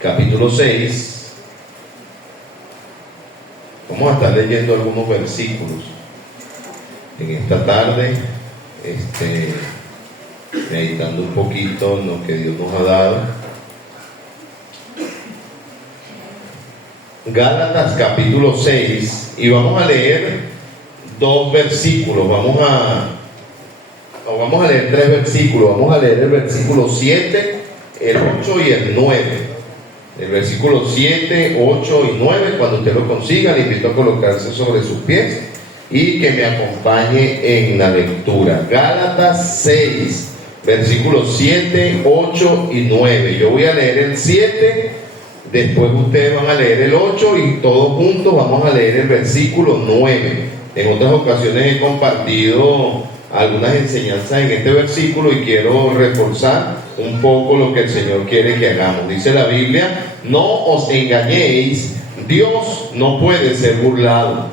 capítulo 6. Vamos a estar leyendo algunos versículos en esta tarde, meditando un poquito en lo que Dios nos ha dado. Gálatas capítulo 6, y vamos a leer dos versículos. Vamos a leer tres versículos. Vamos a leer el versículo 7, el 8 y el 9. El versículo 7, 8 y 9, cuando usted lo consiga, le invito a colocarse sobre sus pies y que me acompañe en la lectura. Gálatas 6, versículos 7, 8 y 9. Yo voy a leer el 7, después ustedes van a leer el 8 y todos juntos vamos a leer el versículo 9. En otras ocasiones he compartido algunas enseñanzas en este versículo y quiero reforzar un poco lo que el Señor quiere que hagamos. Dice la Biblia: no os engañéis, Dios no puede ser burlado,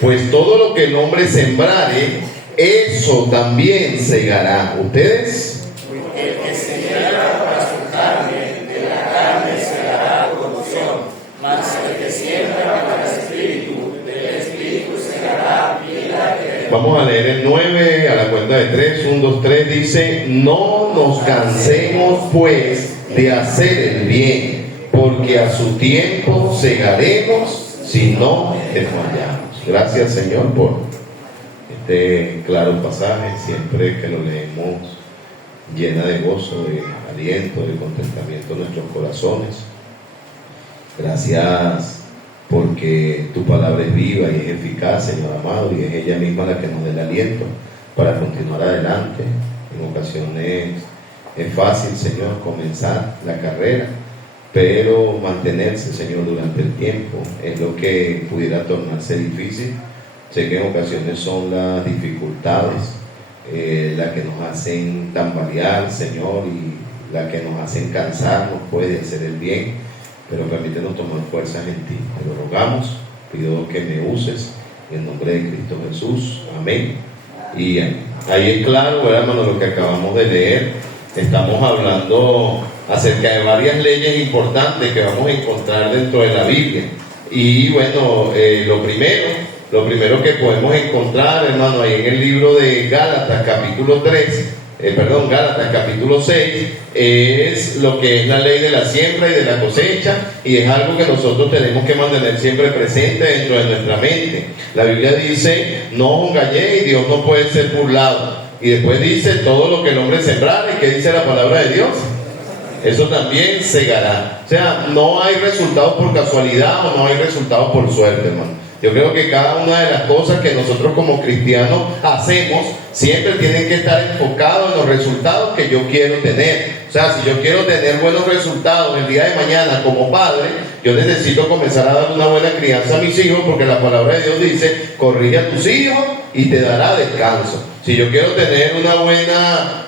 pues todo lo que el hombre sembrare, eso también segará. ¿Ustedes? El que sembrara para su carne, de la carne segará corrupción, mas el que siembra para el espíritu, del espíritu segará vida eterna. Vamos a leer el 9 a la cuenta de 3. 1, 2, 3. Dice: no nos cansemos pues de hacer el bien, porque a su tiempo segaremos si no desmayamos. Gracias, Señor, por este claro pasaje. Siempre que lo leemos llena de gozo, de aliento, de contentamiento nuestros corazones. Gracias porque tu palabra es viva y es eficaz, Señor amado, y es ella misma la que nos da el aliento para continuar adelante. En ocasiones es fácil, Señor, comenzar la carrera, pero mantenerse, Señor, durante el tiempo es lo que pudiera tornarse difícil. Sé que en ocasiones son las dificultades las que nos hacen tambalear, Señor, y las que nos hacen cansarnos, puede hacer el bien, pero permítenos tomar fuerzas en ti. Te lo rogamos, pido que me uses en el nombre de Cristo Jesús. Amén. Y ahí es claro, ¿verdad, hermano? Lo que acabamos de leer. Estamos hablando acerca de varias leyes importantes que vamos a encontrar dentro de la Biblia. Y bueno, lo primero que podemos encontrar, hermano, ahí en el libro de Gálatas capítulo 6, es lo que es la ley de la siembra y de la cosecha, y es algo que nosotros tenemos que mantener siempre presente dentro de nuestra mente. La Biblia dice: no os engañéis, Dios no puede ser burlado. Y después dice: todo lo que el hombre sembrare, ¿qué dice la palabra de Dios? Eso también segará. O sea, no hay resultados por casualidad o no hay resultados por suerte, hermano. Yo creo que cada una de las cosas que nosotros como cristianos hacemos siempre tienen que estar enfocados en los resultados que yo quiero tener. O sea, si yo quiero tener buenos resultados el día de mañana como padre, yo necesito comenzar a dar una buena crianza a mis hijos, porque la palabra de Dios dice: corrige a tus hijos y te dará descanso. Si yo quiero tener una buena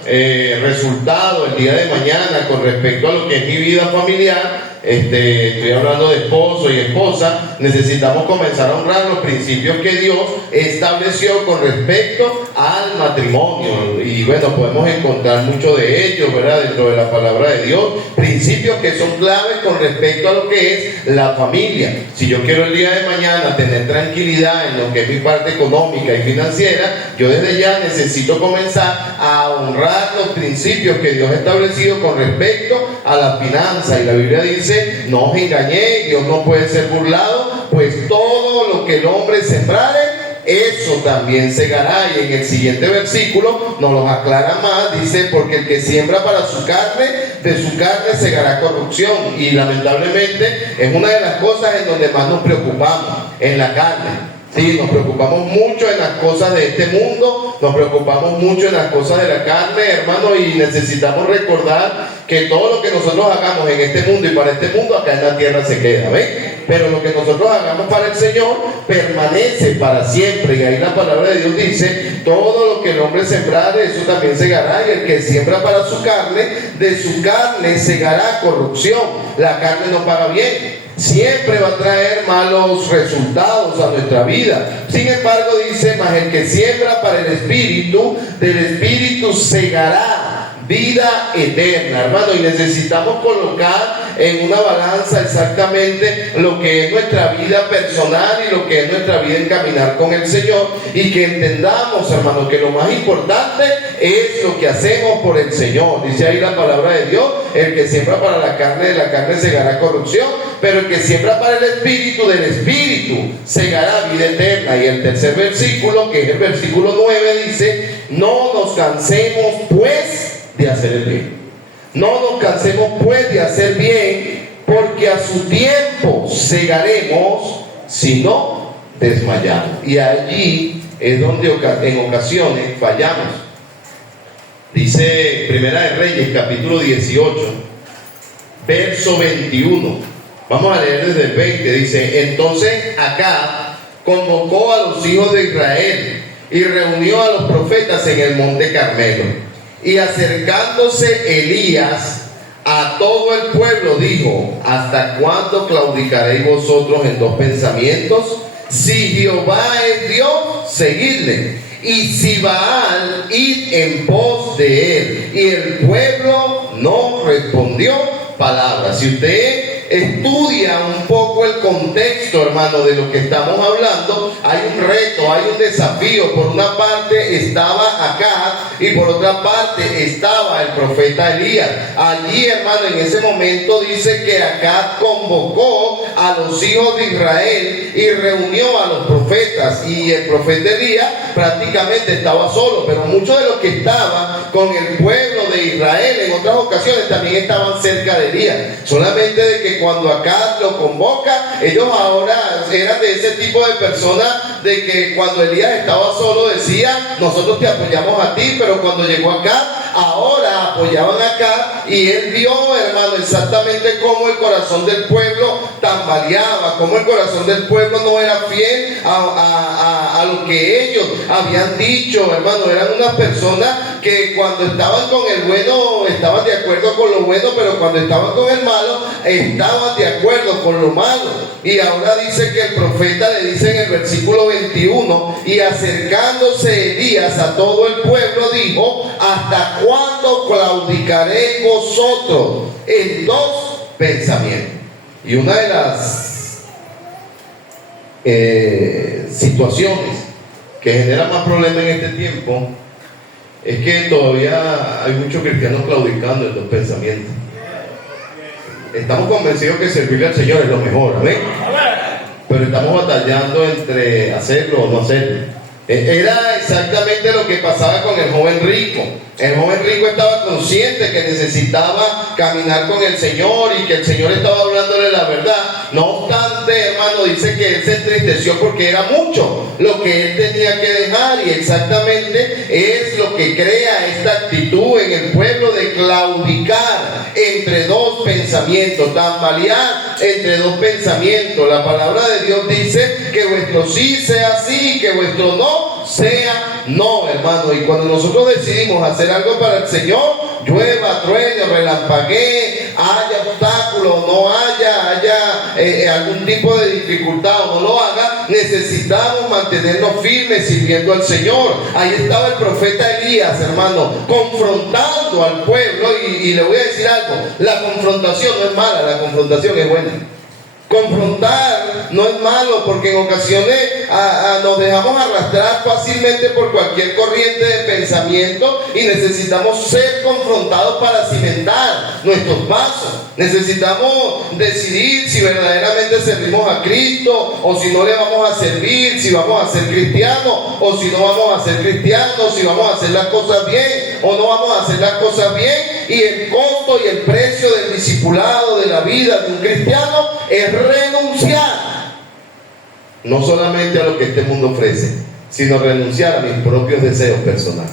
resultado el día de mañana con respecto a lo que es mi vida familiar, estoy hablando de esposo y esposa, necesitamos comenzar a honrar los principios que Dios estableció con respecto al matrimonio. Y bueno, podemos encontrar mucho de ellos, ¿verdad?, dentro de la palabra de Dios, principios que son claves con respecto a lo que es la familia. Si yo quiero el día de mañana tener tranquilidad en lo que es mi parte económica y financiera, yo desde ya necesito comenzar a honrar los principios que Dios ha establecido con respecto a la finanza. Y la Biblia dice: no os engañéis, Dios no puede ser burlado, pues todo lo que el hombre sembrare, eso también segará. Y en el siguiente versículo nos lo aclara más, dice: porque el que siembra para su carne, de su carne segará corrupción. Y lamentablemente es una de las cosas en donde más nos preocupamos, en la carne. Sí, nos preocupamos mucho en las cosas de este mundo, nos preocupamos mucho en las cosas de la carne, hermano, y necesitamos recordar que todo lo que nosotros hagamos en este mundo y para este mundo, acá en la tierra se queda, ¿ven? Pero lo que nosotros hagamos para el Señor permanece para siempre. Y ahí la palabra de Dios dice: todo lo que el hombre sembrare, eso también segará. Y el que siembra para su carne, de su carne segará corrupción. La carne no paga bien, siempre va a traer malos resultados a nuestra vida. Sin embargo, dice: mas el que siembra para el Espíritu, del Espíritu segará vida eterna, hermano. Y necesitamos colocar en una balanza exactamente lo que es nuestra vida personal y lo que es nuestra vida en caminar con el Señor, y que entendamos, hermanos, que lo más importante es lo que hacemos por el Señor. Dice ahí la palabra de Dios: el que siembra para la carne, de la carne segará corrupción, pero el que siembra para el Espíritu, del Espíritu segará vida eterna. Y el tercer versículo, que es el versículo 9, dice: no nos cansemos pues de hacer el bien. No nos cansemos pues de hacer bien, porque a su tiempo segaremos si no desmayamos. Y allí es donde en ocasiones fallamos. Dice Primera de Reyes, capítulo 18, verso 21. Vamos a leer desde el 20. Dice: entonces Acab convocó a los hijos de Israel y reunió a los profetas en el monte Carmelo. Y acercándose Elías a todo el pueblo, dijo: ¿hasta cuándo claudicaréis vosotros en dos pensamientos? Si Jehová es Dios, seguidle, y si Baal, id en pos de él. Y el pueblo no respondió palabra. Si usted estudia un poco el contexto, hermano, de lo que estamos hablando, hay un reto, hay un desafío. Por una parte estaba Acab y por otra parte estaba el profeta Elías. Allí, hermano, en ese momento dice que Acab convocó a los hijos de Israel y reunió a los profetas, y el profeta Elías prácticamente estaba solo, pero muchos de los que estaban con el pueblo de Israel en otras ocasiones también estaban cerca de Elías. Solamente de que cuando Acab lo convoca, ellos ahora eran de ese tipo de personas de que cuando Elías estaba solo decía: nosotros te apoyamos a ti, pero cuando llegó Acab, ahora apoyaban a Acab, y él vio, hermano, exactamente cómo el corazón del pueblo tambaleaba, cómo el corazón del pueblo no era fiel a lo que ellos habían dicho, hermano. Eran unas personas que cuando estaban con el bueno estaban de acuerdo con lo bueno, pero cuando estaban con el malo estaban de acuerdo con lo malo. Y ahora dice que el profeta le dice en el versículo 21: y acercándose Elías a todo el pueblo dijo: ¿hasta cuándo claudicaréis vosotros en dos pensamientos? Y una de las situaciones que genera más problemas en este tiempo es que todavía hay muchos cristianos claudicando en los pensamientos. Estamos convencidos que servirle al Señor es lo mejor, ¿amén? Pero estamos batallando entre hacerlo o no hacerlo. Era exactamente lo que pasaba con el joven rico. El joven rico estaba consciente que necesitaba caminar con el Señor y que el Señor estaba hablándole la verdad. No obstante, hermano, dice que él se entristeció porque era mucho lo que él tenía que dejar, y exactamente es lo que crea esta actitud en el pueblo de claudicar entre dos pensamientos, tambalear entre dos pensamientos. La palabra de Dios dice que vuestro sí sea sí y que vuestro no sea no, hermano. Y cuando nosotros decidimos hacer algo para el Señor, llueva, truene, relampaguee, haya obstáculos, no haya algún tipo de dificultad o no lo haga, necesitamos mantenernos firmes sirviendo al Señor. Ahí estaba el profeta Elías, hermano, confrontando al pueblo, y le voy a decir algo: la confrontación no es mala, la confrontación es buena. Confrontar no es malo, porque en ocasiones nos dejamos arrastrar fácilmente por cualquier corriente de pensamiento, y necesitamos ser confrontados para cimentar nuestros pasos. Necesitamos decidir si verdaderamente servimos a Cristo o si no le vamos a servir, si vamos a ser cristianos o si no vamos a ser cristianos, si vamos a hacer las cosas bien o no vamos a hacer las cosas bien. Y el costo y el precio del discipulado de la vida de un cristiano es renunciar no solamente a lo que este mundo ofrece, sino renunciar a mis propios deseos personales.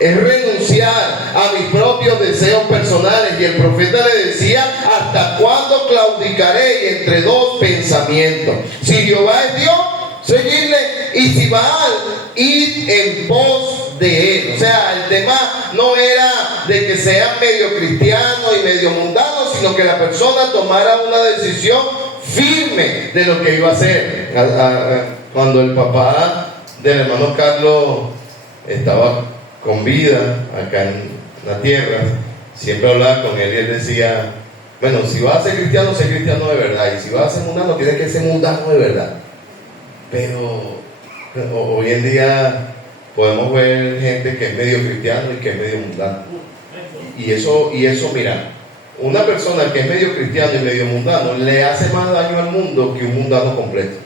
Es renunciar a mis propios deseos personales. Y el profeta le decía: ¿hasta cuándo claudicaré entre dos pensamientos? Si Jehová es Dios, seguirle, y si Baal, id en pos de él. O sea, el tema no era de que sean medio cristianos y medio mundanos, sino que la persona tomara una decisión firme de lo que iba a hacer. Cuando el papá del hermano Carlos estaba con vida acá en la tierra, siempre hablaba con él y él decía: Bueno, si vas a ser cristiano de verdad. Y si vas a ser mundano, tienes que ser mundano de verdad. Pero hoy en día podemos ver gente que es medio cristiano y que es medio mundano. Y eso, mira, una persona que es medio cristiano y medio mundano le hace más daño al mundo que un mundano completo.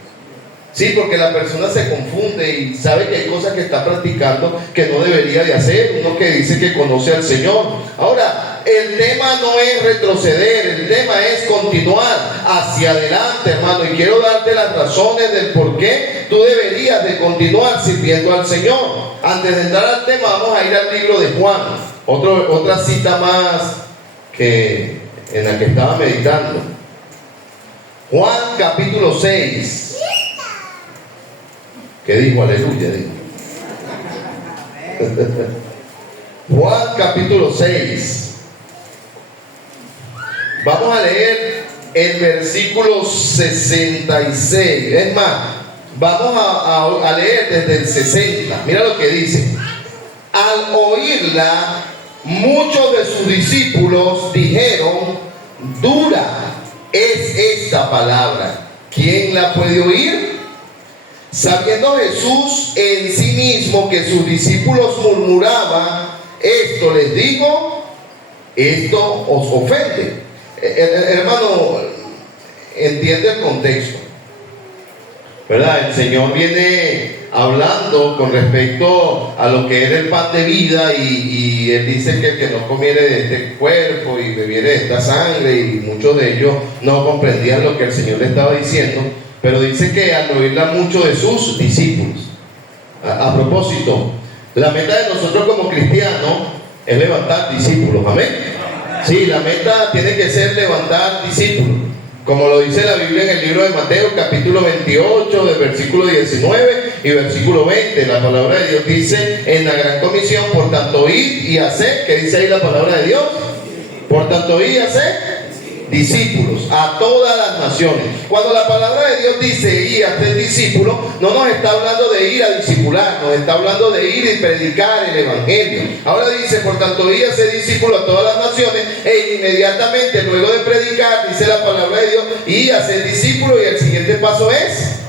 Sí, porque la persona se confunde y sabe que hay cosas que está practicando que no debería de hacer. Uno que dice que conoce al Señor. Ahora, el tema no es retroceder, el tema es continuar hacia adelante, hermano. Y quiero darte las razones del por qué tú deberías de continuar sirviendo al Señor. Antes de entrar al tema, vamos a ir al libro de Juan. Otra cita más que en la que estaba meditando. Juan capítulo 6. ¿Qué dijo? Aleluya, dijo. Juan capítulo 6. Vamos a leer el versículo 66. Es más, vamos a leer desde el 60. Mira lo que dice. Al oírla, muchos de sus discípulos dijeron: dura es esta palabra, ¿quién la puede oír? Sabiendo Jesús en sí mismo que sus discípulos murmuraban, esto les dijo: esto os ofende. Hermano, entiende el contexto, ¿verdad? El Señor viene hablando con respecto a lo que era el pan de vida y Él dice que el que no comiere de este cuerpo y bebiere de esta sangre, y muchos de ellos no comprendían lo que el Señor le estaba diciendo, pero dice que al oírla muchos de sus discípulos. A propósito, la meta de nosotros como cristianos es levantar discípulos, amén. Sí, la meta tiene que ser levantar discípulos, como lo dice la Biblia en el libro de Mateo, capítulo 28, del versículo 19 y versículo 20. La palabra de Dios dice en la gran comisión: por tanto, id y haced. ¿Qué dice ahí la palabra de Dios? Por tanto, id y haced discípulos a todas las naciones. Cuando la palabra de Dios dice ir a ser discípulos, no nos está hablando de ir a discipular, nos está hablando de ir y predicar el evangelio. Ahora dice: por tanto, ir a ser discípulos a todas las naciones, e inmediatamente luego de predicar, dice la palabra de Dios, ir a ser discípulos, y el siguiente paso es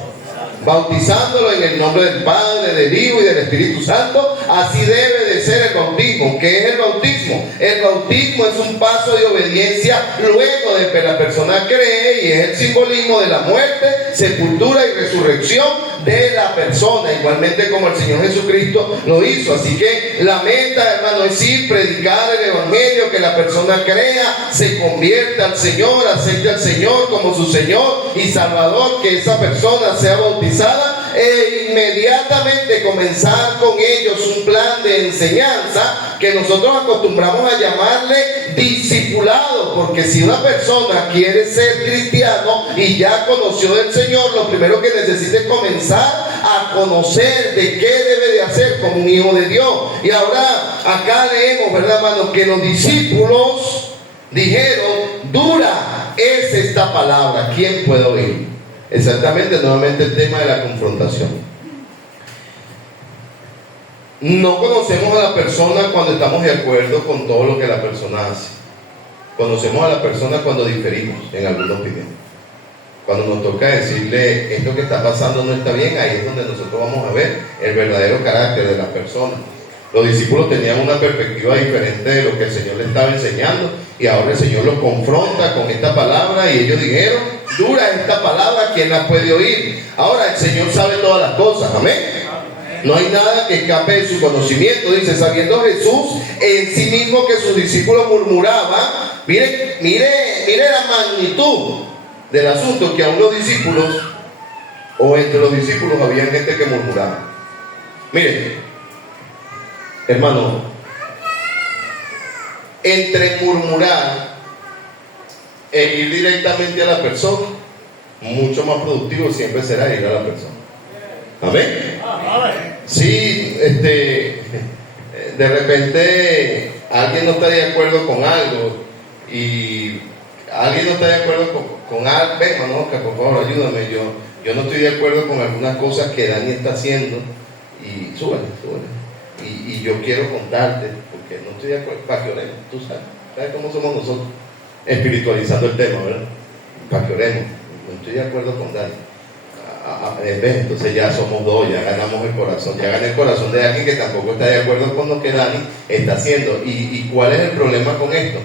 bautizándolo en el nombre del Padre, del Hijo y del Espíritu Santo. Así debe de ser el bautismo. ¿Qué es el bautismo? El bautismo es un paso de obediencia luego de que la persona cree, y es el simbolismo de la muerte, sepultura y resurrección de la persona, igualmente como el Señor Jesucristo lo hizo. Así que la meta, hermano, es ir, predicar el evangelio, que la persona crea, se convierta al Señor, acepte al Señor como su Señor y Salvador, que esa persona sea bautizada, e inmediatamente comenzar con ellos un plan de enseñanza que nosotros acostumbramos a llamarle discipulado, porque si una persona quiere ser cristiano y ya conoció del Señor, lo primero que necesita es comenzar a conocer de qué debe de hacer como un hijo de Dios. Y ahora acá leemos, ¿verdad, hermano?, que los discípulos dijeron: dura es esta palabra, ¿quién puede oír? Exactamente, nuevamente el tema de la confrontación. No conocemos a la persona cuando estamos de acuerdo con todo lo que la persona hace. Conocemos a la persona cuando diferimos en alguna opinión. Cuando nos toca decirle: esto que está pasando no está bien, ahí es donde nosotros vamos a ver el verdadero carácter de la persona. Los discípulos tenían una perspectiva diferente de lo que el Señor les estaba enseñando, y ahora el Señor los confronta con esta palabra, y ellos dijeron: dura esta palabra, ¿quién la puede oír? Ahora el Señor sabe todas las cosas, amén. No hay nada que escape de su conocimiento. Dice: sabiendo Jesús en sí mismo que sus discípulos murmuraban. Mire la magnitud del asunto, que aún los discípulos, o entre los discípulos, había gente que murmuraba. Mire, hermano, entre murmurar e ir directamente a la persona, mucho más productivo siempre será ir a la persona. Amén. Si de repente alguien no está de acuerdo con algo, y alguien no está de acuerdo con algo, ven, hermano, que por favor ayúdame, yo no estoy de acuerdo con algunas cosas que Dani está haciendo, y súbale. Y yo quiero contarte, porque no estoy de acuerdo, para que oremos, tú sabes cómo somos nosotros. espiritualizando el tema, ¿verdad? Para que oremos. No estoy de acuerdo con Dani. Entonces ya somos dos, ya ganamos el corazón, ya gané el corazón de alguien que tampoco está de acuerdo con lo que Dani está haciendo. ¿Y cuál es el problema con esto?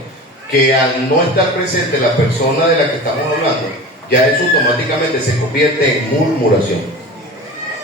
Que al no estar presente la persona de la que estamos hablando, ya eso automáticamente se convierte en murmuración.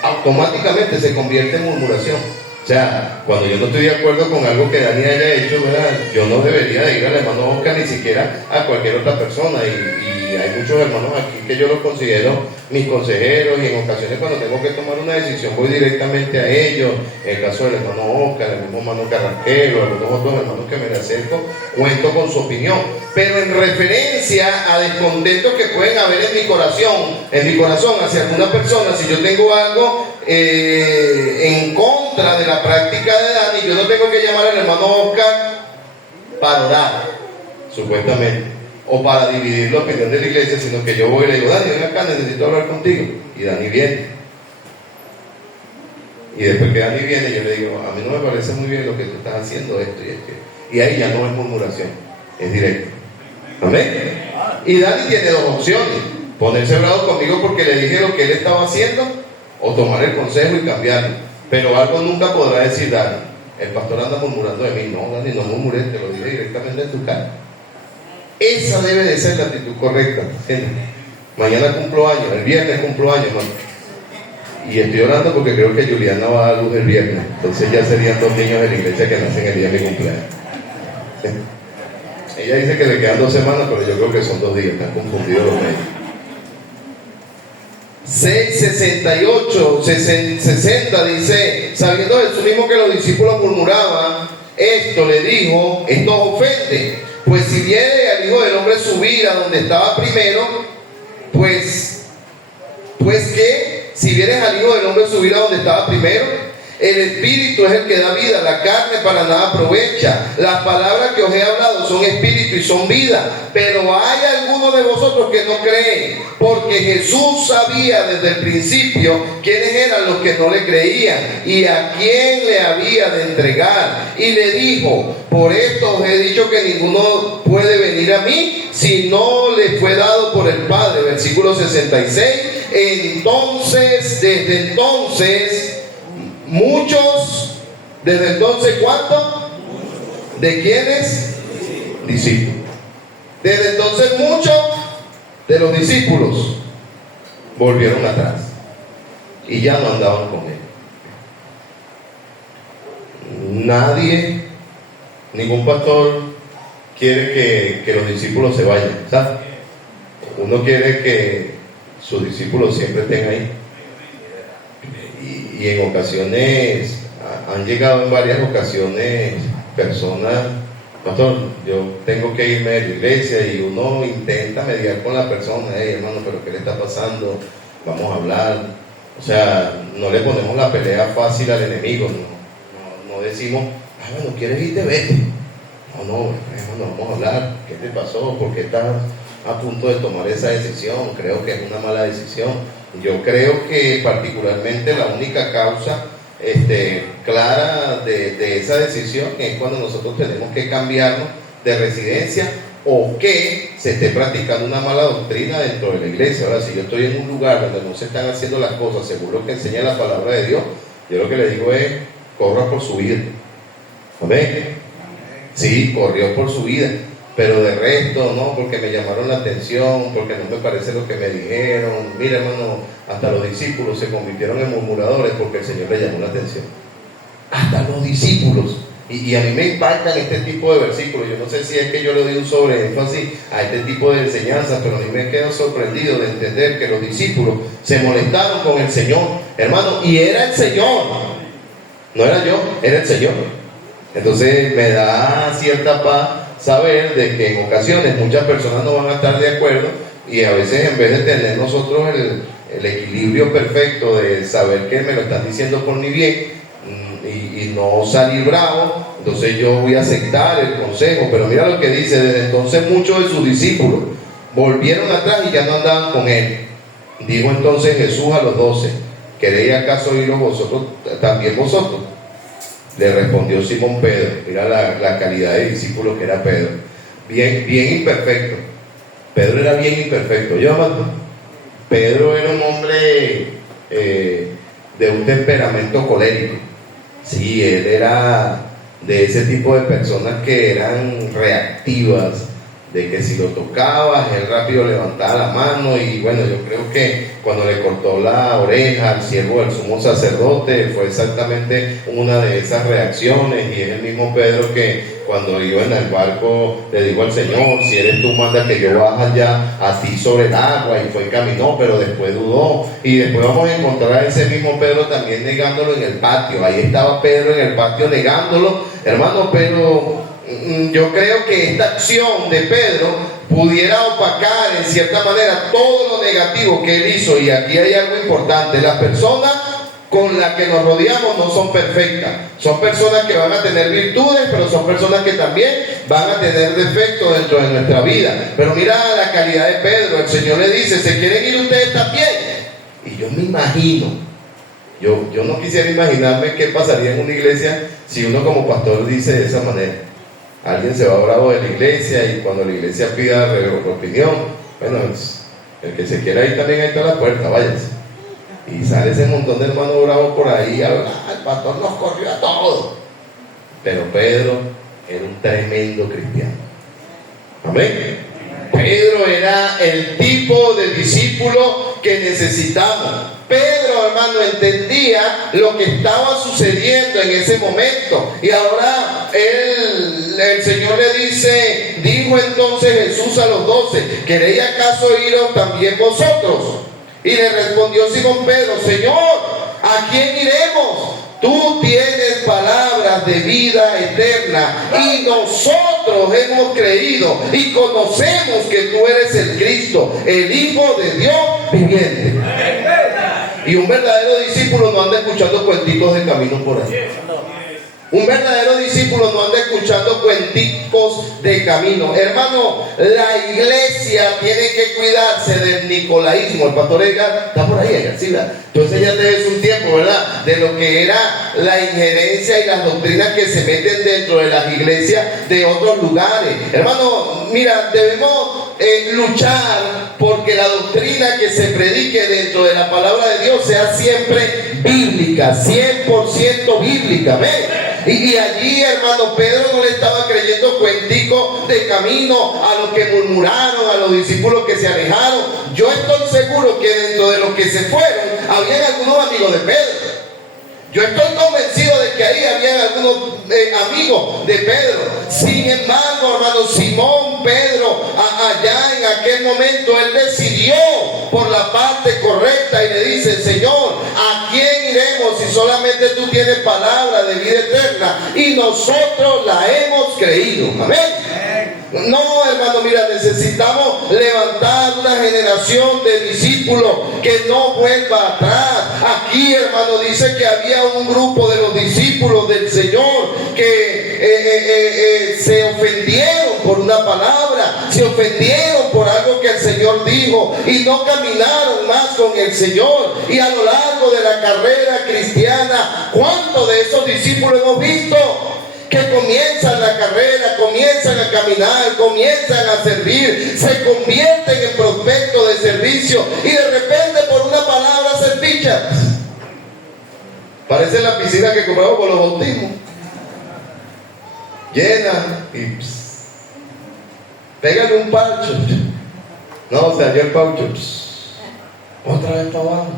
Automáticamente se convierte en murmuración. O sea, cuando yo no estoy de acuerdo con algo que Dani haya hecho, ¿verdad? Yo no debería de ir al hermano Oscar ni siquiera a cualquier otra persona. Y hay muchos hermanos aquí que yo los considero mis consejeros, y en ocasiones cuando tengo que tomar una decisión voy directamente a ellos. En el caso del hermano Oscar, el mismo hermano Carrasquero, algunos otros hermanos que me le acerco, cuento con su opinión. Pero en referencia a descontentos que pueden haber en mi corazón hacia alguna persona, si yo tengo algo en contra de la práctica de Dani, yo no tengo que llamar al hermano Oscar para orar, supuestamente, o para dividir la opinión de la iglesia, sino que yo voy y le digo: Dani, ven acá, necesito hablar contigo. Y Dani viene. Y después que Dani viene, yo le digo: a mí no me parece muy bien lo que tú estás haciendo, esto y esto. Y ahí ya no es murmuración, es directo. Amén. Y Dani tiene dos opciones: ponerse bravo conmigo porque le dije lo que él estaba haciendo, o tomar el consejo y cambiarlo. Pero algo nunca podrá decir Dani: el pastor anda murmurando de mí. No, Dani, no murmures, te lo dije directamente en tu cara. Esa debe de ser la actitud correcta. Mañana cumplo años, el viernes cumplo años, hermano. Y estoy orando porque creo que Juliana va a dar luz el viernes. Entonces ya serían 2 niños de la iglesia que nacen el día de mi cumpleaños. Ella dice que le quedan 2 semanas, pero yo creo que son 2 días. Están confundidos los medios. 6:68, 60 dice: sabiendo Jesús mismo que los discípulos murmuraban, esto le dijo: esto ofende, pues si viene al Hijo del Hombre subir a donde estaba primero, pues que si vienes al Hijo del Hombre subir a donde estaba primero, el Espíritu es el que da vida, la carne para nada aprovecha. Las palabras que os he hablado son espíritu y son vida. Pero hay algunos de vosotros que no creen, porque Jesús sabía desde el principio quiénes eran los que no le creían y a quién le había de entregar. Y le dijo: por esto os he dicho que ninguno puede venir a mí si no le fue dado por el Padre. Versículo 66. Entonces, desde entonces, muchos, desde entonces, ¿cuánto? ¿De quiénes? Discípulos. Desde entonces muchos de los discípulos volvieron atrás y ya no andaban con él. Nadie, ningún pastor quiere que los discípulos se vayan, ¿sabes? Uno quiere que sus discípulos siempre estén ahí. Y en ocasiones, han llegado en varias ocasiones personas: pastor, yo tengo que irme de la iglesia, y uno intenta mediar con la persona: hey, hermano, pero ¿qué le está pasando? Vamos a hablar. O sea, no le ponemos la pelea fácil al enemigo, no decimos: bueno, ¿quieres irte? Vete. No, hermano, vamos a hablar. ¿Qué te pasó? ¿Por qué estás a punto de tomar esa decisión? Creo que es una mala decisión. Yo creo que particularmente la única causa clara de esa decisión es cuando nosotros tenemos que cambiarnos de residencia, o que se esté practicando una mala doctrina dentro de la iglesia. Ahora, si yo estoy en un lugar donde no se están haciendo las cosas según lo que enseña la palabra de Dios, yo lo que le digo es: corra por su vida. ¿Amén? Sí, corrió por su vida, pero de resto no, porque me llamaron la atención, porque no me parece lo que me dijeron. Mira, hermano, hasta los discípulos se convirtieron en murmuradores porque el Señor les llamó la atención. Hasta los discípulos. Y a mí me impactan este tipo de versículos. Yo no sé si es que yo le doy un sobreénfasis a este tipo de enseñanzas, pero a mí me quedo sorprendido de entender que los discípulos se molestaron con el Señor, hermano, y era el Señor, no era yo, era el Señor. Entonces me da cierta paz saber de que en ocasiones muchas personas no van a estar de acuerdo, y a veces, en vez de tener nosotros el equilibrio perfecto de saber que me lo están diciendo por mi bien, y no salir bravo, entonces yo voy a aceptar el consejo. Pero mira lo que dice: desde entonces muchos de sus discípulos volvieron atrás y ya no andaban con él. Dijo entonces Jesús a los 12: ¿queréis acaso iros vosotros también vosotros? Le respondió Simón Pedro. Mira la calidad de discípulo que era Pedro: bien imperfecto. Pedro era bien imperfecto. Yo, amado, Pedro era un hombre de un temperamento colérico. Sí, él era de ese tipo de personas que eran reactivas, de que si lo tocabas, él rápido levantaba la mano. Y bueno, yo creo que cuando le cortó la oreja al siervo del sumo sacerdote, fue exactamente una de esas reacciones. Y es el mismo Pedro que cuando iba en el barco le dijo al Señor: si eres tú, manda que yo baje ya a ti sobre el agua. Y fue y caminó, pero después dudó. Y después vamos a encontrar a ese mismo Pedro también negándolo en el patio. Ahí estaba Pedro en el patio negándolo, hermano. Pero yo creo que esta acción de Pedro pudiera opacar en cierta manera todo lo negativo que él hizo. Y aquí hay algo importante: las personas con las que nos rodeamos no son perfectas. Son personas que van a tener virtudes, pero son personas que también van a tener defectos dentro de nuestra vida. Pero mira la calidad de Pedro. El Señor le dice: ¿se quieren ir ustedes también? Y yo me imagino, yo no quisiera imaginarme qué pasaría en una iglesia si uno como pastor dice de esa manera. Alguien se va bravo de la iglesia y cuando la iglesia pida opinión, bueno, el que se quiera ir también, ahí está la puerta, váyanse. Y sale ese montón de hermanos bravos por ahí, el pastor nos corrió a todos. Pero Pedro era un tremendo cristiano. Amén. Pedro era el tipo de discípulo que necesitamos. Pedro, hermano, entendía lo que estaba sucediendo en ese momento. Y ahora el Señor le dice: dijo entonces Jesús a los 12: ¿queréis acaso iros también vosotros? Y le respondió Simón Pedro: Señor, ¿a quién iremos? Tú tienes palabras de vida eterna y nosotros hemos creído y conocemos que tú eres el Cristo, el Hijo de Dios viviente. Y un verdadero discípulo no anda escuchando cuentitos de camino por ahí. Un verdadero discípulo no anda escuchando cuenticos de camino. Hermano, la iglesia tiene que cuidarse del nicolaísmo. El pastor Edgar está por ahí, Edgar, sí, ¿verdad? Entonces ya te ves un tiempo, ¿verdad? De lo que era la injerencia y las doctrinas que se meten dentro de las iglesias de otros lugares. Hermano, mira, debemos luchar porque la doctrina que se predique dentro de la palabra de Dios sea siempre bíblica, 100% bíblica. ¿Ves? Y allí, hermano, Pedro no le estaba creyendo cuenticos de camino a los que murmuraron, a los discípulos que se alejaron. Yo estoy seguro que dentro de los que se fueron habían algunos amigos de Pedro. Yo estoy convencido de que ahí habían algunos amigos de Pedro. Sin embargo, hermano, Simón Pedro, allá en aquel momento, él decidió por la parte correcta y le dice: Señor, ¿a quién iremos si solamente tú tienes palabra de vida eterna y nosotros la hemos creído? Amén. No, hermano, mira, necesitamos levantar una generación de discípulos que no vuelva atrás. Aquí, hermano, dice que había un grupo de los discípulos del Señor que se ofendieron por una palabra, se ofendieron por algo que el Señor dijo y no caminaron más con el Señor. Y a lo largo de la carrera cristiana, ¿cuántos de esos discípulos hemos visto que comienzan la carrera, comienzan a caminar, comienzan a servir, se convierten en prospectos de servicio y de repente por una palabra se pichan? Parece la piscina que compramos por los bautismos, llena y pégale un parcho, no, salió el parcho, otra vez para abajo.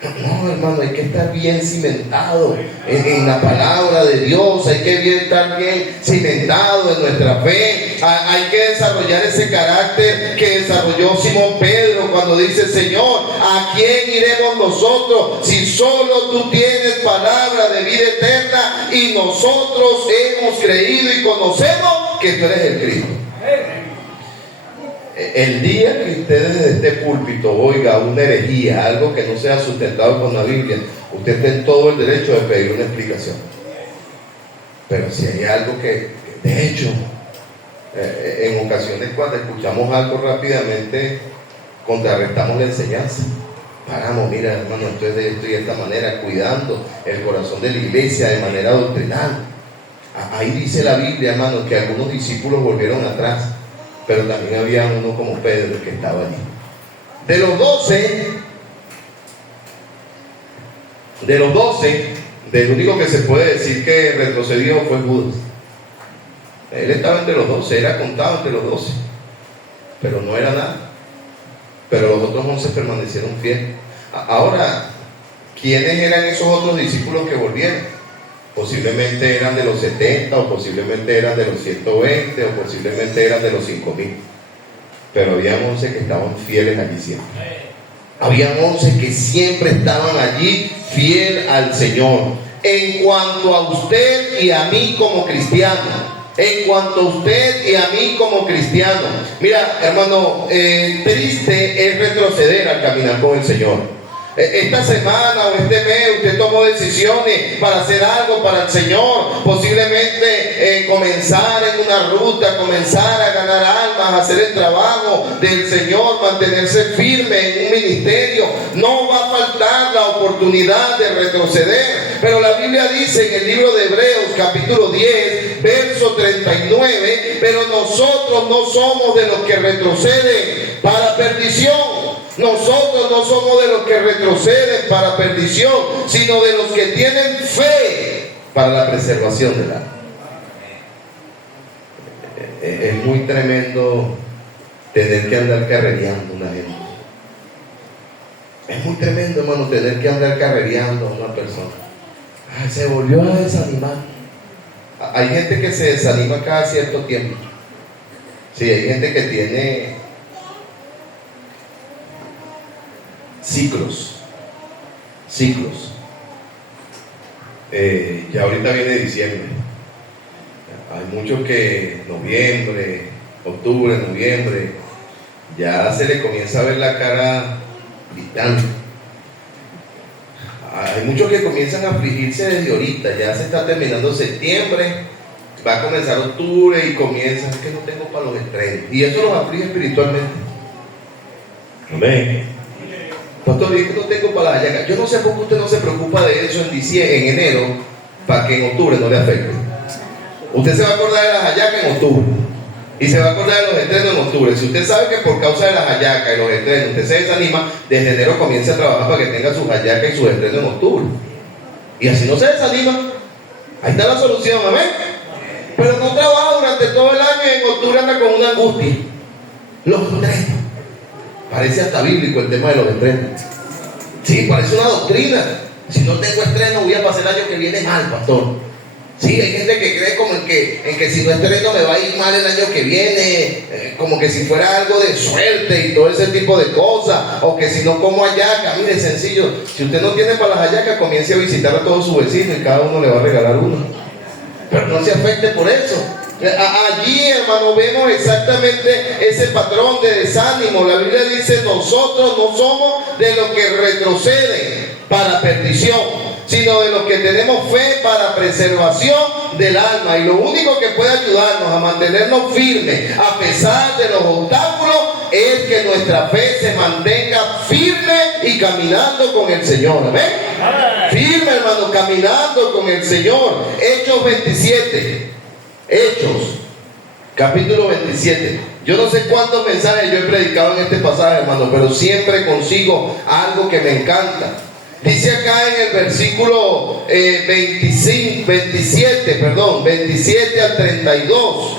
No, hermano, hay que estar bien cimentado en la palabra de Dios, hay que estar bien cimentado en nuestra fe, hay que desarrollar ese carácter que desarrolló Simón Pedro cuando dice: Señor, ¿a quién iremos nosotros si solo tú tienes palabra de vida eterna y nosotros hemos creído y conocemos que tú eres el Cristo? El día que ustedes desde este púlpito oiga una herejía, algo que no sea sustentado con la Biblia, usted tiene todo el derecho de pedir una explicación. Pero si hay algo que de hecho, en ocasiones cuando escuchamos algo rápidamente, contrarrestamos la enseñanza. Paramos, mira, hermano, esto es de esto y de esta manera, cuidando el corazón de la iglesia de manera doctrinal. Ahí dice la Biblia, hermano, que algunos discípulos volvieron atrás, pero también había uno como Pedro que estaba allí. De los 12, del único que se puede decir que retrocedió fue Judas. Él estaba entre los 12, era contado entre los 12, pero no era nada. Pero los otros 11 permanecieron fieles. Ahora, ¿quiénes eran esos otros discípulos que volvieron? Posiblemente eran de los 70, o posiblemente eran de los 120, o posiblemente eran de los 5,000. Pero había 11 que estaban fieles allí siempre. Habían 11 que siempre estaban allí fiel al Señor. En cuanto a usted y a mí como cristianos, en cuanto a usted y a mí como cristianos, mira, hermano, triste es retroceder al caminar con el Señor. Esta semana o este mes usted tomó decisiones para hacer algo para el Señor, posiblemente comenzar en una ruta, comenzar a ganar almas, hacer el trabajo del Señor, mantenerse firme en un ministerio. No va a faltar la oportunidad de retroceder, pero la Biblia dice en el libro de Hebreos capítulo 10 verso 39, pero nosotros no somos de los que retroceden para perdición. Nosotros no somos de los que retroceden para perdición, sino de los que tienen fe para la preservación del alma. Es muy tremendo tener que andar carrereando a una gente. Es muy tremendo, hermano, tener que andar carrereando a una persona. Ay, se volvió a desanimar. Hay gente que se desanima cada cierto tiempo. Sí, hay gente que tiene ciclos. Ya ahorita viene diciembre. Hay muchos que noviembre, octubre, noviembre, ya se le comienza a ver la cara gritando. Hay muchos que comienzan a afligirse desde ahorita. Ya se está terminando septiembre, va a comenzar octubre y comienza, es que no tengo para los estrenos. Y eso los aflige espiritualmente. Amén. Pastor, yo no tengo para las hallacas. Yo no sé por qué usted no se preocupa de eso en enero, para que en octubre no le afecte. Usted se va a acordar de las hallacas en octubre y se va a acordar de los estrenos en octubre. Si usted sabe que por causa de las hallacas y los estrenos usted se desanima, desde enero comience a trabajar para que tenga sus hallacas y sus estrenos en octubre. Y así no se desanima. Ahí está la solución, amén. Pero no trabaja durante todo el año y en octubre anda con una angustia. Los estrenos. Parece hasta bíblico el tema de los estrenos. Sí, parece una doctrina. Si no tengo estreno voy a pasar el año que viene mal, pastor. Sí, hay gente que cree como en que si no estreno me va a ir mal el año que viene, como que si fuera algo de suerte y todo ese tipo de cosas, o que si no como hallaca. Mire, sencillo, si usted no tiene para las hallacas, comience a visitar a todos sus vecinos y cada uno le va a regalar uno. Pero no se afecte por eso. Allí, hermano, vemos exactamente ese patrón de desánimo. La Biblia dice: nosotros no somos de los que retroceden para perdición, sino de los que tenemos fe para preservación del alma. Y lo único que puede ayudarnos a mantenernos firmes a pesar de los obstáculos es que nuestra fe se mantenga firme y caminando con el Señor. ¿Amén? Firme, hermano, caminando con el Señor. Hechos 27. Hechos, capítulo 27. Yo no sé cuántos mensajes yo he predicado en este pasaje, hermano, pero siempre consigo algo que me encanta. Dice acá en el versículo 27 al 32: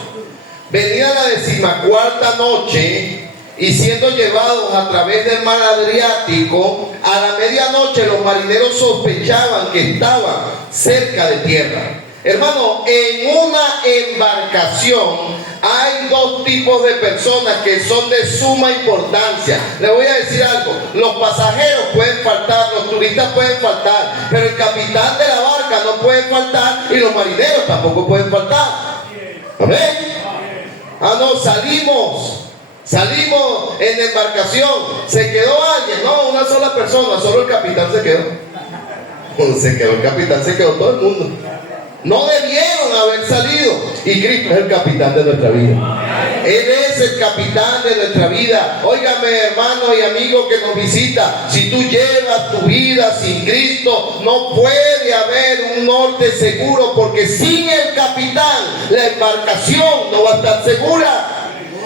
venida la 14ª noche, y siendo llevados a través del mar Adriático, a la medianoche los marineros sospechaban que estaban cerca de tierra. Hermano, en una embarcación hay dos tipos de personas que son de suma importancia. Le voy a decir algo: los pasajeros pueden faltar, los turistas pueden faltar, pero el capitán de la barca no puede faltar y los marineros tampoco pueden faltar. ¿Amén? No, salimos en la embarcación. ¿Se quedó alguien? No, una sola persona, solo el capitán se quedó. El capitán se quedó, todo el mundo. No debieron haber salido, y Cristo es el capitán de nuestra vida. Él es el capitán de nuestra vida. Óigame, hermano y amigo que nos visita, si tú llevas tu vida sin Cristo, no puede haber un norte seguro, porque sin el capitán la embarcación no va a estar segura.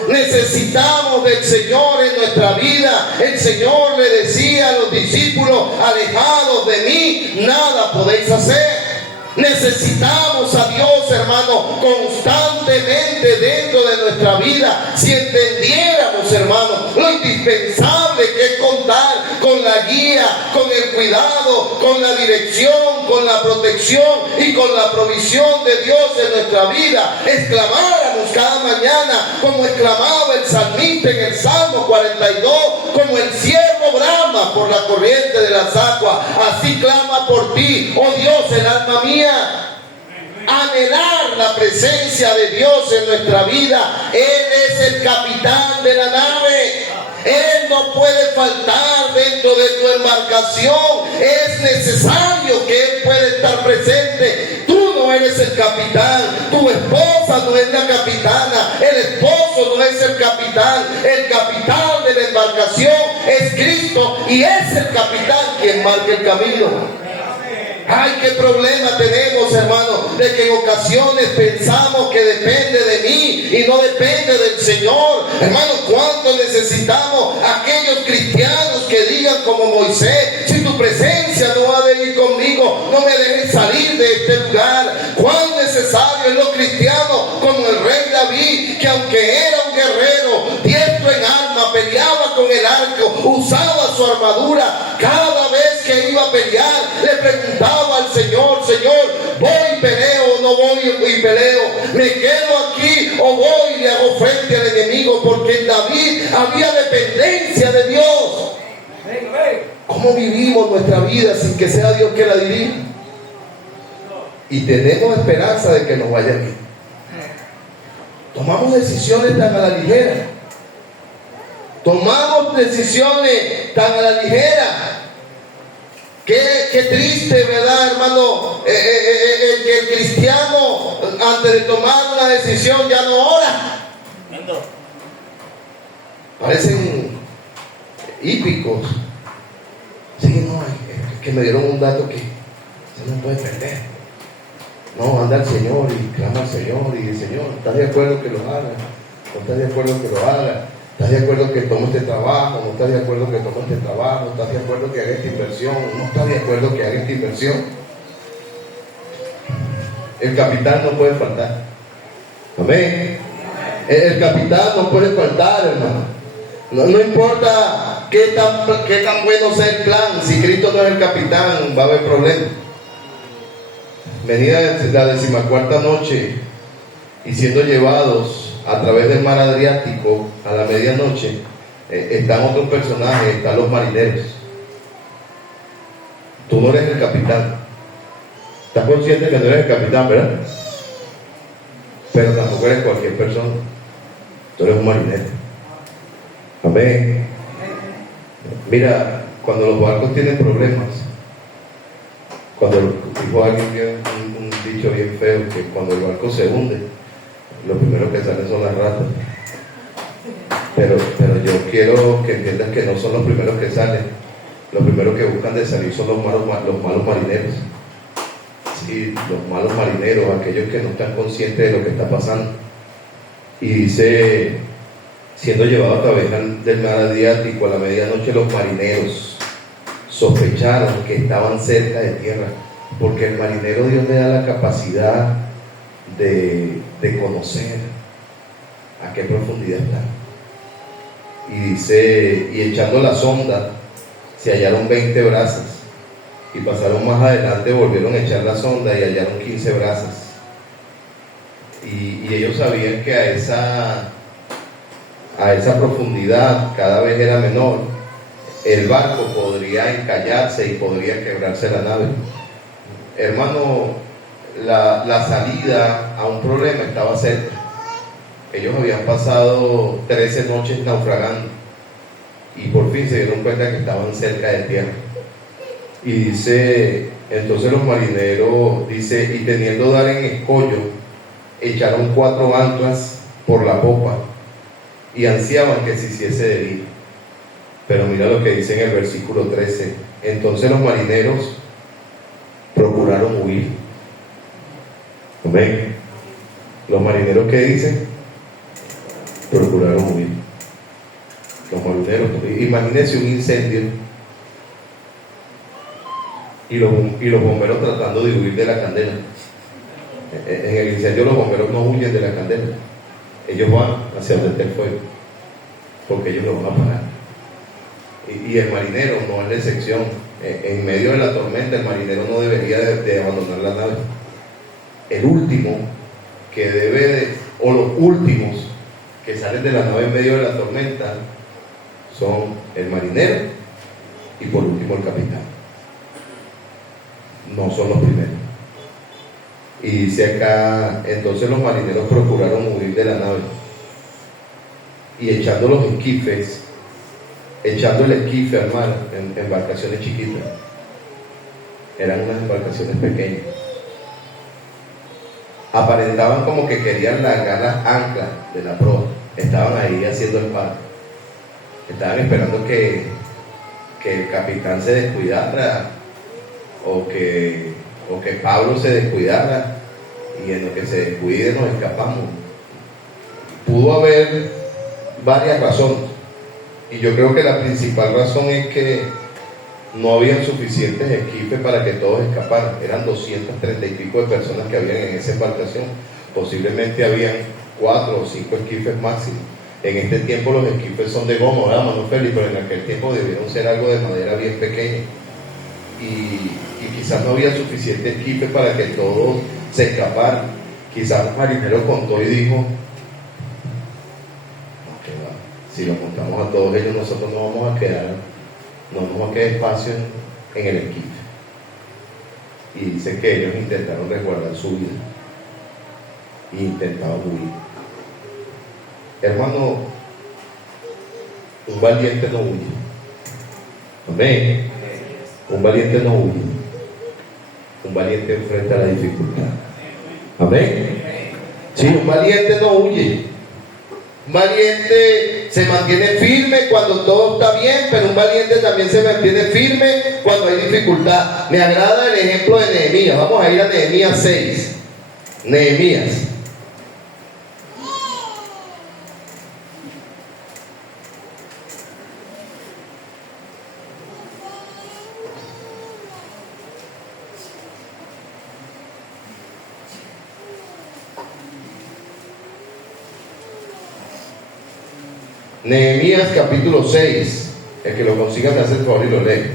Necesitamos del Señor en nuestra vida. El Señor le decía a los discípulos: alejados de mí, nada podéis hacer. Necesitamos a Dios, hermano, constantemente dentro de nuestra vida. Si entendiéramos, hermano, lo indispensable que es contar con la guía, con el cuidado, con la dirección, con la protección y con la provisión de Dios en nuestra vida, exclamáramos cada mañana como exclamaba el salmista en el Salmo 42, como el siervo brama por la corriente de las aguas, así clama por ti, oh Dios, el alma mía. Anhelar la presencia de Dios en nuestra vida. Él es el capitán de la nave. Él no puede faltar dentro de tu embarcación. Es necesario que Él pueda estar presente. Tú no eres el capitán, tu esposa no es la capitana, el esposo no es el capitán de la embarcación es Cristo, y es el capitán quien marca el camino. Ay, qué problema tenemos, hermano, de que en ocasiones pensamos que depende de mí y no depende del Señor. Hermano, ¿cuánto necesitamos aquellos cristianos que digan como Moisés: si tu presencia no ha de ir conmigo, no me dejes salir de este lugar? Cuán necesario es los cristianos como el rey David, que aunque era un guerrero, diestro en arma, peleaba con el arco, usaba su armadura, cada vez que iba a pelear le preguntaba al Señor: Señor, ¿voy y peleo o no voy y peleo? ¿Me quedo aquí o voy y le hago frente al enemigo? Porque en David había dependencia de Dios. ¿Cómo vivimos nuestra vida sin que sea Dios que la dirija? Y tenemos esperanza de que nos vaya bien. Tomamos decisiones tan a la ligera. Tomamos decisiones tan a la ligera. Qué triste, ¿verdad, hermano? Que el cristiano, antes de tomar una decisión, ya no ora. Parecen hípicos. Sí, no, es que me dieron un dato que se no puede perder. No, anda al Señor y clama al Señor y dice: Señor, ¿estás de acuerdo que lo haga? ¿No estás de acuerdo que lo haga? ¿Estás de acuerdo que tome este trabajo? ¿No estás de acuerdo que tome este trabajo? ¿Estás de acuerdo que haga esta inversión? ¿No estás de acuerdo que haga esta inversión? El capitán no puede faltar. Amén. El capitán no puede faltar, hermano. No importa qué tan bueno sea el plan, si Cristo no es el capitán, va a haber problemas. Venida la 14ª noche y siendo llevados a través del mar Adriático a la medianoche, están otros personajes, están los marineros. Tú no eres el capitán. Estás consciente que no eres el capitán, ¿verdad? Pero tampoco eres cualquier persona. Tú eres un marinero. Amén. Mira, cuando los barcos tienen problemas, cuando dijo alguien un dicho bien feo, que cuando el barco se hunde, lo primero que salen son las ratas. Pero yo quiero que entiendas que no son los primeros que salen. Los primeros que buscan de salir son los malos marineros. Sí, los malos marineros, aquellos que no están conscientes de lo que está pasando. Y dice: siendo llevado a través del mar Adriático a la medianoche, los marineros sospecharon que estaban cerca de tierra, porque el marinero Dios le da la capacidad de conocer a qué profundidad está. Y dice: y echando la sonda se hallaron 20 brazas, y pasaron más adelante, volvieron a echar la sonda y hallaron 15 brazas. Y ellos sabían que a esa profundidad cada vez era menor, el barco podría encallarse y podría quebrarse la nave. Hermano, la salida a un problema estaba cerca. Ellos habían pasado 13 noches naufragando y por fin se dieron cuenta que estaban cerca de tierra. Y dice, entonces los marineros, dice, y teniendo dar en escollo, echaron 4 anclas por la popa y ansiaban que se hiciese de día. Pero mira lo que dice en el versículo 13. Entonces los marineros procuraron huir. Amén. Los marineros, ¿qué dicen? Procuraron huir. Los marineros, imagínense un incendio y los bomberos tratando de huir de la candela. En el incendio los bomberos no huyen de la candela, ellos van hacia donde está el fuego, porque ellos lo van a apagar. Y el marinero no es la excepción. En medio de la tormenta el marinero no debería de abandonar la nave. El último que o los últimos que salen de la nave en medio de la tormenta son el marinero y por último el capitán. No son los primeros. Y dice acá, entonces los marineros procuraron huir de la nave y echando los esquifes, echando el esquife al mar en embarcaciones chiquitas. Eran unas embarcaciones pequeñas. Aparentaban como que querían largar las anclas de la proa. Estaban ahí haciendo el paro. Estaban esperando que el capitán se descuidara o que Pablo se descuidara, y en lo que se descuide nos escapamos. Pudo haber varias razones, y yo creo que la principal razón es que no habían suficientes esquifes para que todos escaparan. Eran 230 y pico de personas que habían en esa embarcación. Posiblemente habían 4 o 5 esquifes máximo. En este tiempo los esquifes son de goma, ¿verdad, Manuel Félix? Pero en aquel tiempo debieron ser algo de madera bien pequeña. Y quizás no había suficiente esquife para que todos se escaparan. Quizás el marinero contó y dijo: no, que va, si lo contamos a todos ellos, nosotros no vamos a quedar espacio en el esquife. Y dice que ellos intentaron resguardar su vida e intentaron huir. Hermano, un valiente no huye. Amén. Un valiente no huye. Un valiente enfrenta la dificultad. Amén. Sí, un valiente no huye. Un valiente se mantiene firme cuando todo está bien, pero un valiente también se mantiene firme cuando hay dificultad. Me agrada el ejemplo de Nehemías. Vamos a ir a Nehemías 6. Nehemías. Nehemías capítulo 6, el que lo consiga me hace el favor y lo lee.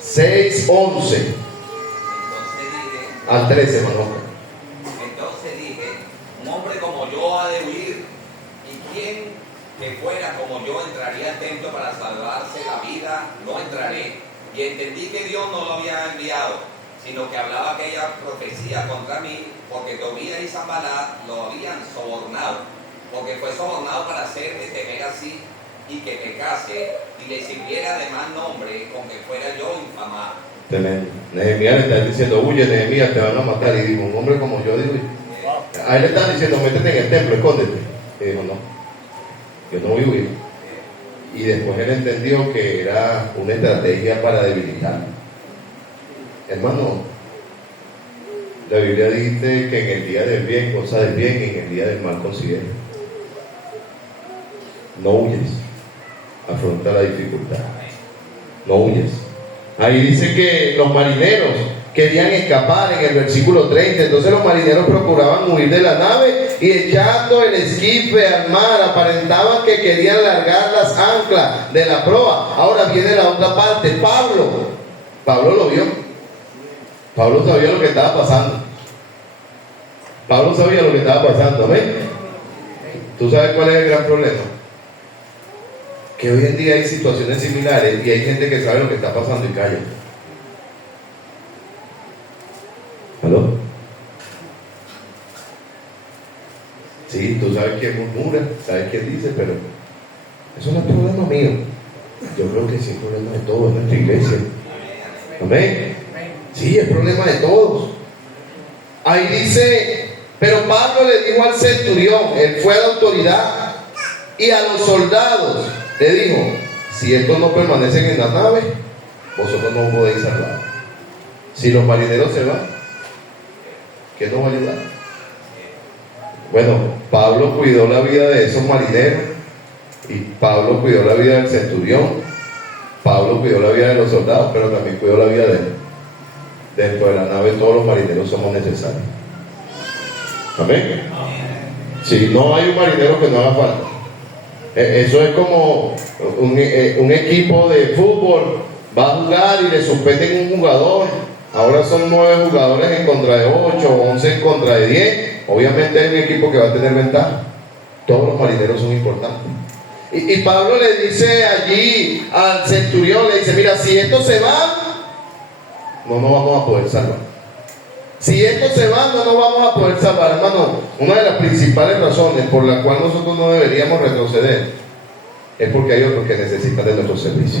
6:11 al 13, Manuel. Entonces dije: un hombre como yo ha de huir, y quien que fuera como yo entraría al templo para salvarse la vida, no entraré. Y entendí que Dios no lo había enviado, sino que hablaba aquella profecía contra mí, porque Tobías y Sanballat lo habían sobornado, porque fue sobornado para hacerme temer así, y que pecase, y le sirviera de mal nombre, con que fuera yo infamado. Tremendo. Nehemías le está diciendo: huye, Nehemías, te van a matar. Y dijo: un hombre como yo, digo, a él le están diciendo: métete en el templo, escóndete. Y dijo: no, yo no voy a huir. Y después él entendió que era una estrategia para debilitarlo. Hermano, la Biblia dice que en el día del bien goza del bien, y en el día del mal considera. No huyes, afronta la dificultad. No huyes. Ahí dice que los marineros querían escapar en el versículo 30. Entonces los marineros procuraban huir de la nave y echando el esquife al mar aparentaban que querían largar las anclas de la proa. Ahora viene la otra parte. Pablo lo vio. Pablo sabía lo que estaba pasando. Pablo sabía lo que estaba pasando. Amén. ¿Tú sabes cuál es el gran problema? Que hoy en día hay situaciones similares y hay gente que sabe lo que está pasando y calla. ¿Aló? Sí, tú sabes quién murmura, sabes quién dice, pero eso no es problema mío. Yo creo que sí es problema de todos en nuestra iglesia. Amén. Sí, es problema de todos. Ahí dice: pero Pablo le dijo al centurión, él fue a la autoridad, Y a los soldados le dijo: si estos no permanecen en la nave, vosotros no podéis salvar. Si los marineros se van, ¿quién nos va a ayudar? Bueno, Pablo cuidó la vida de esos marineros, y Pablo cuidó la vida del centurión, Pablo cuidó la vida de los soldados, pero también cuidó la vida de él. Dentro de la nave todos los marineros somos necesarios. Amén. Si no hay un marinero que no haga falta. Eso es como un equipo de fútbol va a jugar y le suspenden un jugador. Ahora son 9 jugadores en contra de 8, 11 en contra de 10. Obviamente hay un equipo que va a tener ventaja. Todos los marineros son importantes. Y Pablo le dice allí al centurión, le dice: mira, si estos se van, no nos vamos a poder salvar. Si estos se van, no nos vamos a poder salvar. Hermano, una de las principales razones por la cual nosotros no deberíamos retroceder es porque hay otros que necesitan de nuestro servicio.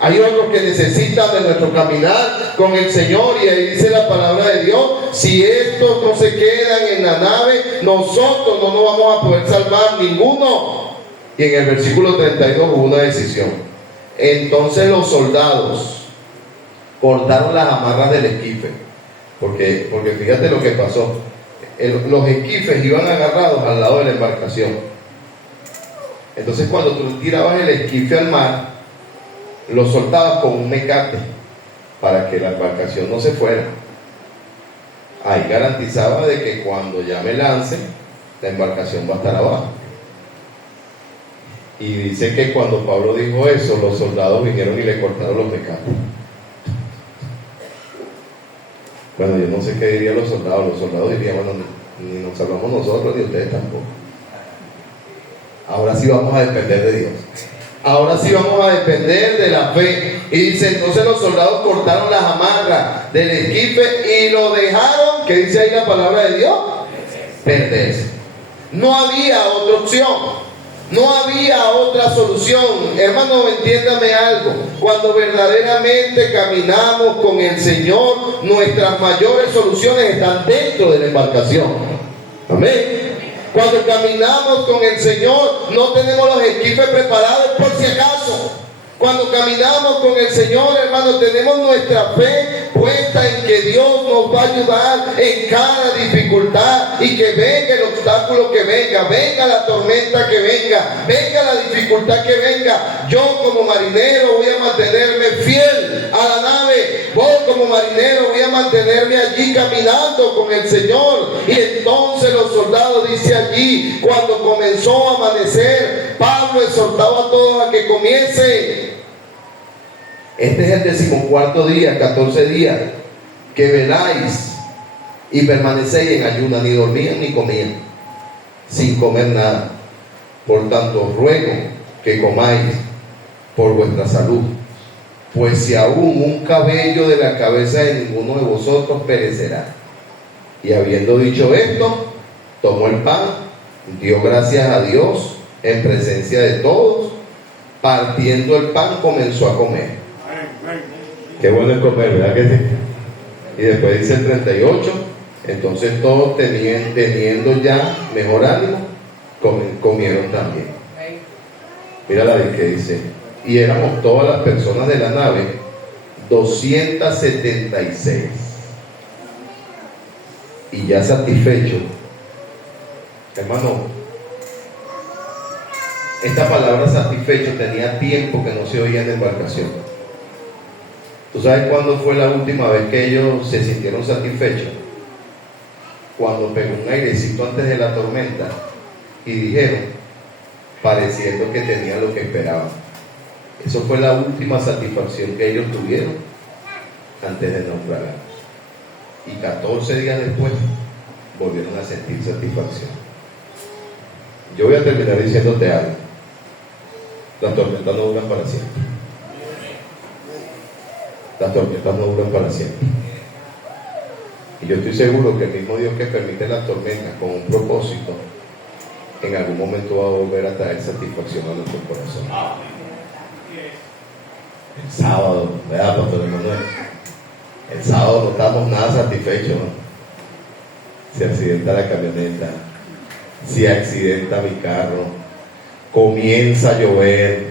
Hay otros que necesitan de nuestro caminar con el Señor, y ahí dice la palabra de Dios: si estos no se quedan en la nave, nosotros no nos vamos a poder salvar ninguno. Y en el versículo 32 hubo una decisión. Entonces los soldados cortaron las amarras del esquife, porque fíjate lo que pasó. Los esquifes iban agarrados al lado de la embarcación. Entonces cuando tú tirabas el esquife al mar, lo soltabas con un mecate para que la embarcación no se fuera. Ahí garantizaba de que cuando ya me lance, la embarcación va a estar abajo. Y dice que cuando Pablo dijo eso, los soldados vinieron y le cortaron los mecates. Bueno, yo no sé qué dirían los soldados. Los soldados dirían: bueno, ni nos salvamos nosotros, ni ustedes tampoco. Ahora sí vamos a depender de Dios. Ahora sí vamos a depender de la fe. Y dice: entonces los soldados cortaron las amarras del esquife y lo dejaron, ¿qué dice ahí la palabra de Dios? Perderse. No había otra opción. No había otra solución. Hermano, entiéndame algo. Cuando verdaderamente caminamos con el Señor, nuestras mayores soluciones están dentro de la embarcación. Amén. Cuando caminamos con el Señor, no tenemos los esquifes preparados por si acaso. Cuando caminamos con el Señor, hermano, tenemos nuestra fe puesta en que Dios nos va a ayudar en cada dificultad, y que venga el obstáculo que venga, venga la tormenta que venga, venga la dificultad que venga. Yo como marinero voy a mantenerme fiel a la nave. Vos como marinero voy a mantenerme allí caminando con el Señor. Y entonces los soldados, dice allí, cuando comenzó a amanecer, Pablo exhortaba a todos a que comiesen. Este es el 14º día, 14 días, que veláis y permanecéis en ayuno, ni dormían ni comían, sin comer nada. Por tanto, ruego que comáis por vuestra salud, pues si aún un cabello de la cabeza de ninguno de vosotros perecerá. Y habiendo dicho esto, tomó el pan, dio gracias a Dios en presencia de todos, partiendo el pan comenzó a comer. Qué bueno es comer, ¿verdad que sí? Y después dice el 38, entonces todos teniendo ya mejor ánimo, comieron también. Mira la de que dice: y éramos todas las personas de la nave 276. Y ya satisfecho, hermano, esta palabra satisfecho tenía tiempo que no se oía en la embarcación. ¿Tú sabes cuándo fue la última vez que ellos se sintieron satisfechos? Cuando pegó un airecito antes de la tormenta y dijeron, pareciendo que tenían lo que esperaban. Eso fue la última satisfacción que ellos tuvieron antes de naufragar. Y 14 días después volvieron a sentir satisfacción. Yo voy a terminar diciéndote algo: las tormentas no duran para siempre. Las tormentas no duran para siempre. Y yo estoy seguro que el mismo Dios que permite las tormentas con un propósito, en algún momento va a volver a traer satisfacción a nuestro corazón. El sábado, ¿verdad, Pastor Emanuel? El sábado no estamos nada satisfechos, ¿no? Si accidenta la camioneta, si accidenta mi carro, comienza a llover.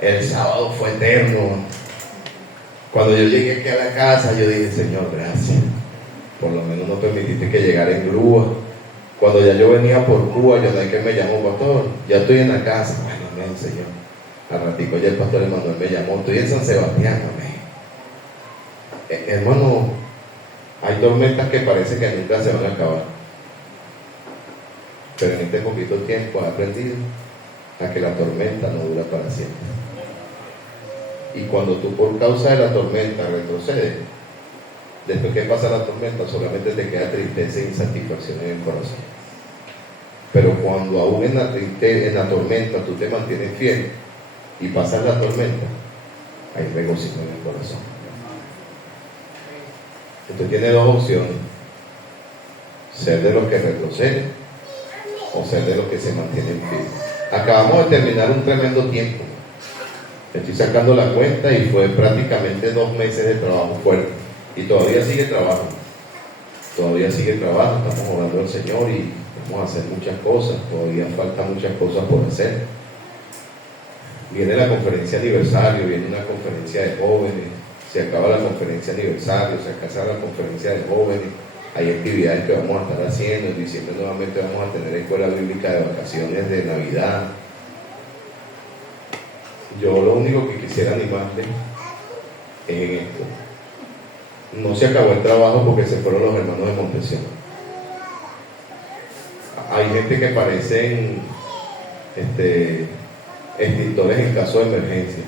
El sábado fue eterno. Cuando yo llegué aquí a la casa, yo dije, Señor, gracias. Por lo menos no permitiste que llegara en grúa. Cuando ya yo venía por Cuba, yo no es que me llamó, pastor, ya estoy en la casa. Bueno, amén, Señor. Al ratico ya el pastor Emanuel me llamó, estoy en San Sebastián, amén. Hermano, hay tormentas que parece que nunca se van a acabar. Pero en este poquito tiempo he aprendido a que la tormenta no dura para siempre. Y cuando tú por causa de la tormenta retrocedes, después que pasa la tormenta solamente te queda tristeza e insatisfacción en el corazón. Pero cuando aún en la tormenta tú te mantienes fiel y pasas la tormenta, hay regocijo en el corazón. Usted tiene dos opciones: ser de los que retroceden o ser de los que se mantienen fieles. Acabamos de terminar un tremendo tiempo. Estoy sacando la cuenta y fue prácticamente 2 meses de trabajo fuerte. Y todavía sigue trabajo. Todavía sigue trabajo. Estamos orando al Señor y vamos a hacer muchas cosas. Todavía faltan muchas cosas por hacer. Viene la conferencia aniversario, viene una conferencia de jóvenes. Se acaba la conferencia aniversario, se acaba la conferencia de jóvenes. Hay actividades que vamos a estar haciendo. En diciembre nuevamente vamos a tener escuela bíblica de vacaciones de Navidad. Yo lo único que quisiera animarle es en esto. No se acabó el trabajo porque se fueron los hermanos de Montesión. Hay gente que parecen extintores en caso de emergencia.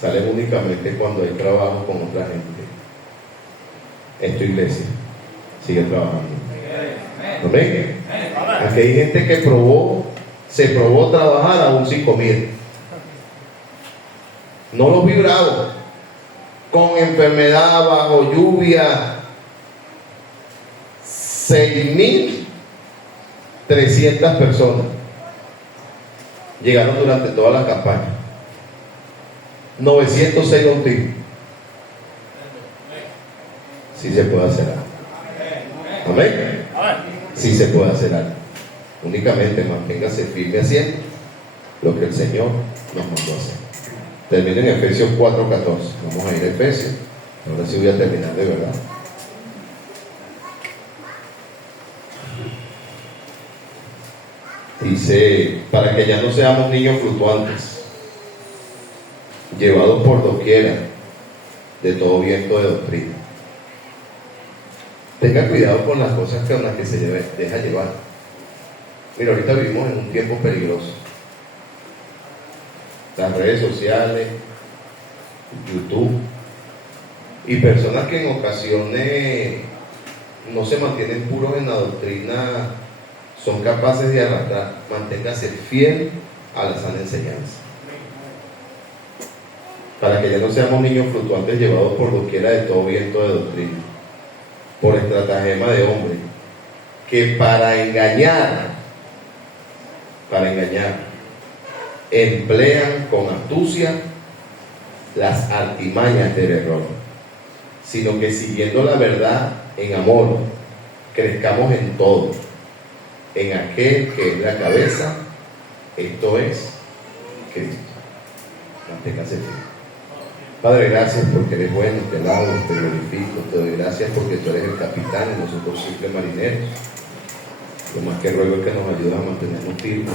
Salen únicamente cuando hay trabajo con otra gente. Es tu iglesia. Sigue trabajando. ¿Amén? Aquí hay gente que se probó trabajar aún sin comida. No los vi bravos, con enfermedad, bajo lluvia. 6.300 personas llegaron durante toda la campaña. 906 bautismos. Sí se puede hacer algo. Amén. Sí se puede hacer algo. Únicamente manténgase firme haciendo lo que el Señor nos mandó a hacer. Termino en Efesios 4:14. Vamos a ir a Efesios. Ahora sí voy a terminar de verdad. Dice, para que ya no seamos niños fluctuantes, llevados por doquiera de todo viento de doctrina. Tenga cuidado con las cosas con las que se deja llevar. Mira, ahorita vivimos en un tiempo peligroso. Las redes sociales, YouTube, y personas que en ocasiones no se mantienen puros en la doctrina, son capaces de arrastrar. Manténgase fiel a la sana enseñanza. Para que ya no seamos niños fluctuantes llevados por doquiera de todo viento de doctrina, por estratagema de hombre, que para engañar, emplean con astucia las artimañas del error, sino que siguiendo la verdad en amor, crezcamos en todo, en aquel que es la cabeza, esto es Cristo. Manténgase fiel. Padre, gracias porque eres bueno, te alabo, te glorifico, te doy gracias porque tú eres el capitán y nosotros simples marineros. Lo más que ruego es que nos ayudes a mantenernos firmes